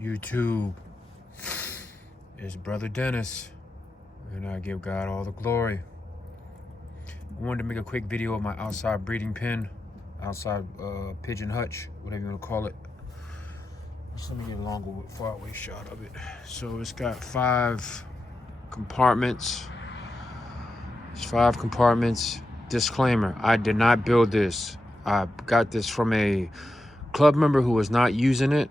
YouTube. It's Brother Dennis, and I give God all the glory. I wanted to make a quick video of my outside breeding pen, outside pigeon hutch, whatever you want to call it. Just let me get a longer, far away shot of it. So it's got 5 compartments. It's 5 compartments. Disclaimer: I did not build this. I got this from a club member who was not using it.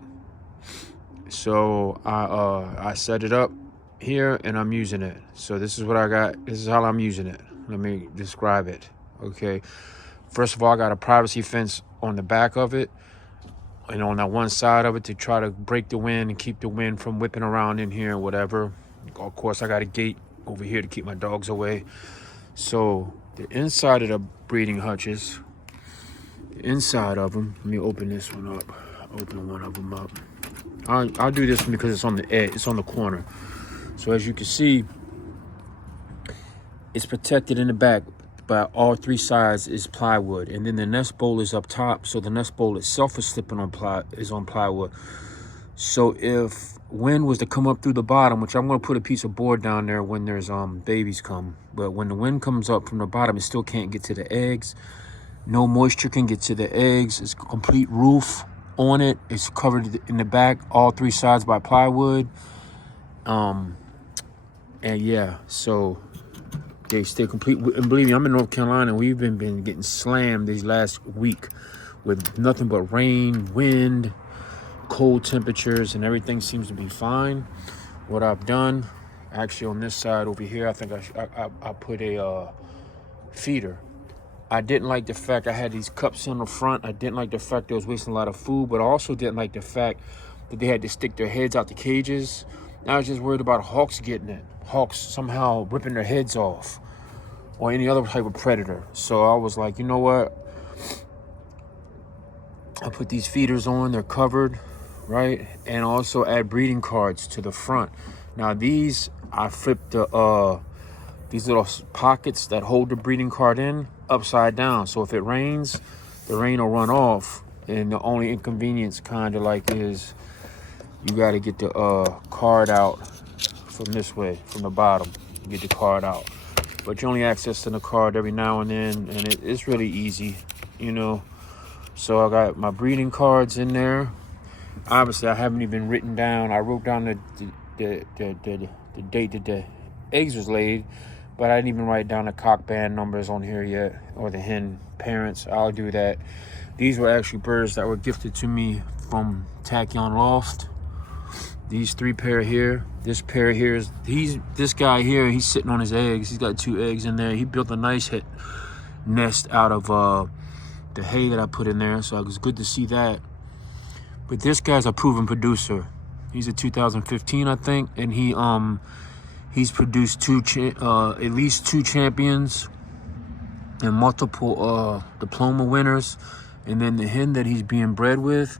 So I set it up here and I'm using it. So this is what I got. This is how I'm using it. Let me describe it. Okay. First of all, I got a privacy fence on the back of it and on that one side of it to try to break the wind and keep the wind from whipping around in here or whatever. Of course, I got a gate over here to keep my dogs away. So the inside of the breeding hutches, the inside of them, let me open this one up. Open one of them up. I'll do this one because it's on the edge, it's on the corner. So as you can see, it's protected in the back by all 3 sides is plywood, and then the nest bowl is up top. So the nest bowl itself is slipping on plywood. So if wind was to come up through the bottom, which I'm going to put a piece of board down there when there's babies come, but when the wind comes up from the bottom, it still can't get to the eggs. No moisture can get to the eggs. It's a complete roof on it. It's covered in the back, all 3 sides by plywood. And yeah, so they stay complete. And believe me, I'm in North Carolina. We've been getting slammed these last week with nothing but rain, wind, cold temperatures, and everything seems to be fine. What I've done, actually on this side over here, I think I put a feeder. I didn't like the fact I had these cups in the front. I didn't like the fact they was wasting a lot of food, but I also didn't like the fact that they had to stick their heads out the cages. I was just worried about hawks getting it. Hawks somehow ripping their heads off or any other type of predator. So I was like, you know what? I put these feeders on, they're covered, right? And also add breeding cards to the front. Now these, I flipped these little pockets that hold the breeding card in upside down. So if it rains, the rain will run off. And the only inconvenience kind of like is you got to get the card out from this way, from the bottom. Get the card out. But you're only accessing the card every now and then, and it's really easy, you know. So I got my breeding cards in there. Obviously, I haven't even written down. I wrote down the date that the eggs was laid, but I didn't even write down the cock band numbers on here yet, or the hen parents. I'll do that. These were actually birds that were gifted to me from Tachyon Loft. These 3 pair here. This pair here is this guy here. He's sitting on his eggs. He's got 2 eggs in there. He built a nice nest out of the hay that I put in there. So it was good to see that. But this guy's a proven producer. He's a 2015, I think, and he's produced at least 2 champions and multiple diploma winners. And then the hen that he's being bred with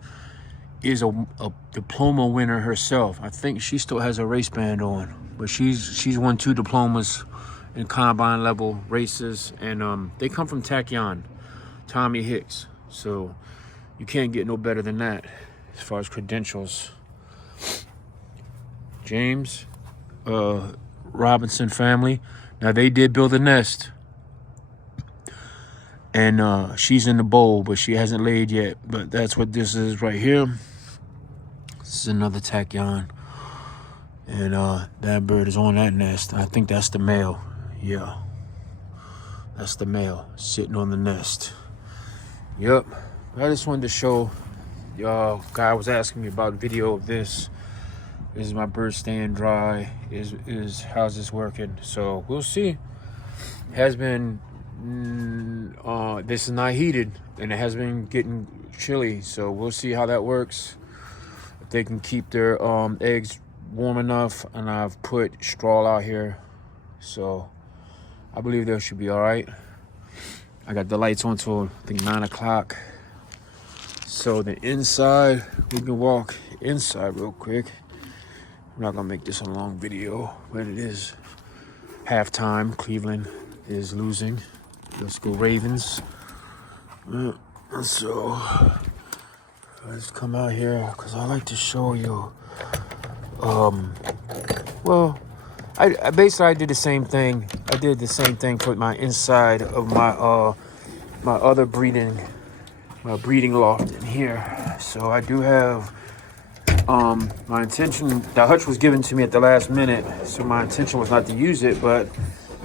is a diploma winner herself. I think she still has a race band on, but she's won 2 diplomas in combine level races, and they come from Tachyon, Tommy Hicks. So you can't get no better than that as far as credentials. James Robinson family. Now they did build a nest, and she's in the bowl, but she hasn't laid yet. But that's what this is right here. This is another Tachyon, and that bird is on that nest. I think that's the male. Yeah, that's the male sitting on the nest. Yep. I just wanted to show y'all. Guy was asking me about a video of this. Is my bird staying dry? How's this working? So we'll see. Has been this is not heated, and it has been getting chilly. So we'll see how that works. If they can keep their eggs warm enough, and I've put straw out here, so I believe they should be all right. I got the lights on till I think 9 o'clock. So the inside, we can walk inside real quick. I'm not gonna make this a long video, but it is halftime. Cleveland is losing. Let's go Ravens. So So I just come out here because I like to show you. Well, I basically I did the same thing. I did the same thing for my inside of my other breeding loft in here. So I do have my intention. The hutch was given to me at the last minute, so my intention was not to use it. But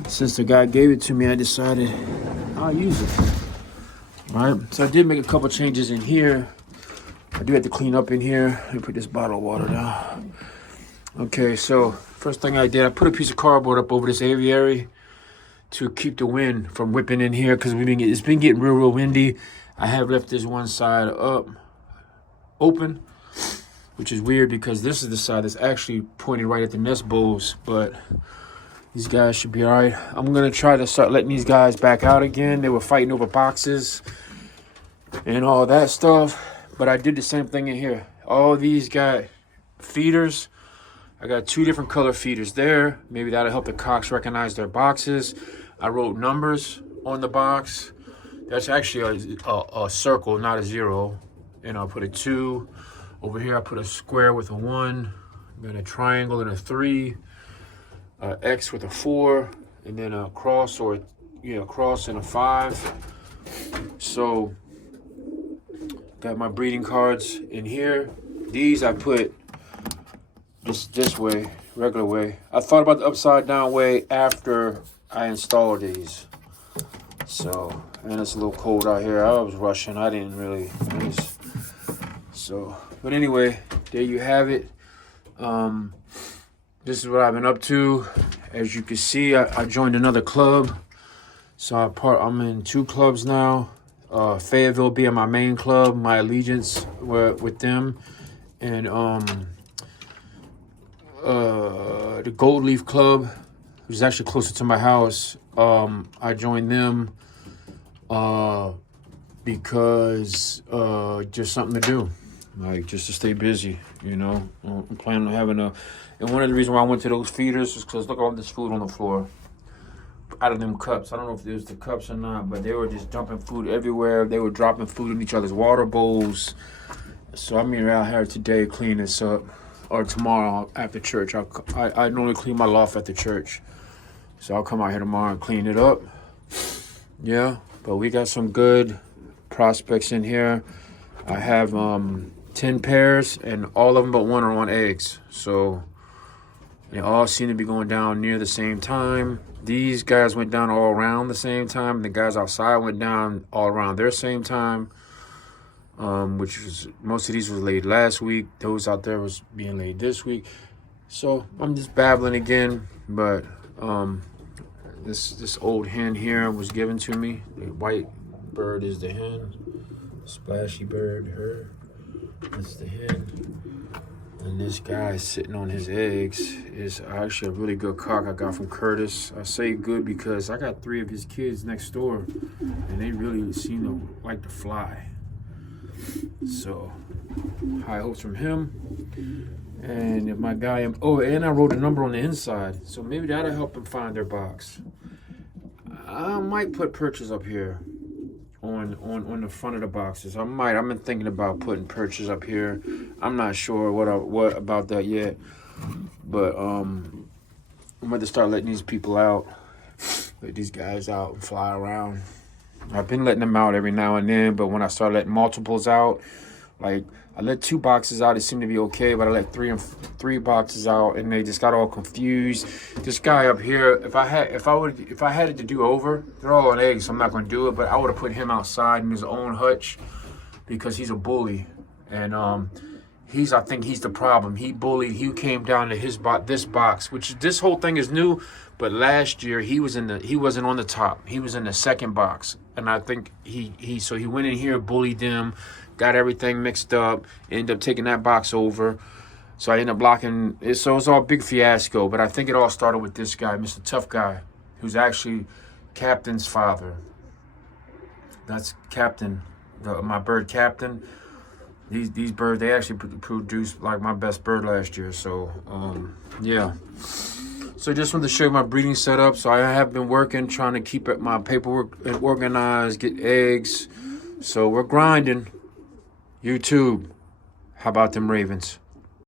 since the guy gave it to me, I decided I'll use it. Right. So I did make a couple changes in here. I do have to clean up in here. Let me put this bottle of water down. Okay, so first thing I did, I put a piece of cardboard up over this aviary to keep the wind from whipping in here because it's been getting real windy. I have left this one side up open, which is weird because this is the side that's actually pointed right at the nest bowls, but these guys should be all right. I'm going to try to start letting these guys back out again. They were fighting over boxes and all that stuff, but I did the same thing in here. All these got feeders. I got 2 different color feeders there. Maybe that'll help the cocks recognize their boxes. I wrote numbers on the box. That's actually a circle, not a 0. And I'll put a 2. Over here, I put a square with a 1. Then a triangle and a 3. X with a 4. And then a cross cross and a 5. So, got my breeding cards in here. These I put this way, regular way. I thought about the upside down way after I installed these. So, and it's a little cold out here. I was rushing. I didn't really. But anyway, there you have it. This is what I've been up to. As you can see, I joined another club. So I'm in 2 clubs now. Fayetteville being my main club, my allegiance with them, and the Gold Leaf Club, which is actually closer to my house. I joined them because just something to do, like just to stay busy, you know. I'm planning on having and one of the reasons why I went to those feeders is because look at all this food on the floor out of them cups. I don't know if it was the cups or not, but they were just dumping food everywhere. They were dropping food in each other's water bowls. So I'm here out here today clean this up. Or tomorrow after church. I normally clean my loft at the church. So I'll come out here tomorrow and clean it up. Yeah, but we got some good prospects in here. I have 10 pairs and all of them but one are on eggs. So they all seem to be going down near the same time. These guys went down all around the same time. The guys outside went down all around their same time. Which was most of these was laid last week. Those out there was being laid this week. So I'm just babbling again, but this old hen here was given to me. The white bird is the hen. Splashy bird, her. That's the hen. And this guy sitting on his eggs is actually a really good cock I got from Curtis. I say good because I got 3 of his kids next door, and they really seem to like to fly. So, high hopes from him. And if my guy, and I wrote a number on the inside, so maybe that'll help them find their box. I might put perches up here on the front of the boxes. I've been thinking about putting perches up here. I'm not sure what about that yet, but I'm going to start letting these people out, let these guys out and fly around. I've been letting them out every now and then, but when I start letting multiples out, like I let 2 boxes out, it seemed to be okay, but I let 3 boxes out, and they just got all confused. This guy up here, if I had it to do over, they're all on eggs, so I'm not going to do it. But I would have put him outside in his own hutch because he's a bully, and I think he's the problem. He bullied. He came down to this box, which this whole thing is new. But last year he wasn't on the top. He was in the second box, and I think he went in here, bullied them, got everything mixed up, ended up taking that box over. So I ended up blocking it. So it was all a big fiasco. But I think it all started with this guy, Mr. Tough Guy, who's actually Captain's father. That's Captain, my bird Captain. These birds, they actually produced like my best bird last year. So yeah. So just wanted to show you my breeding setup. So I have been working, trying to keep my paperwork organized, get eggs. So we're grinding. YouTube, how about them Ravens?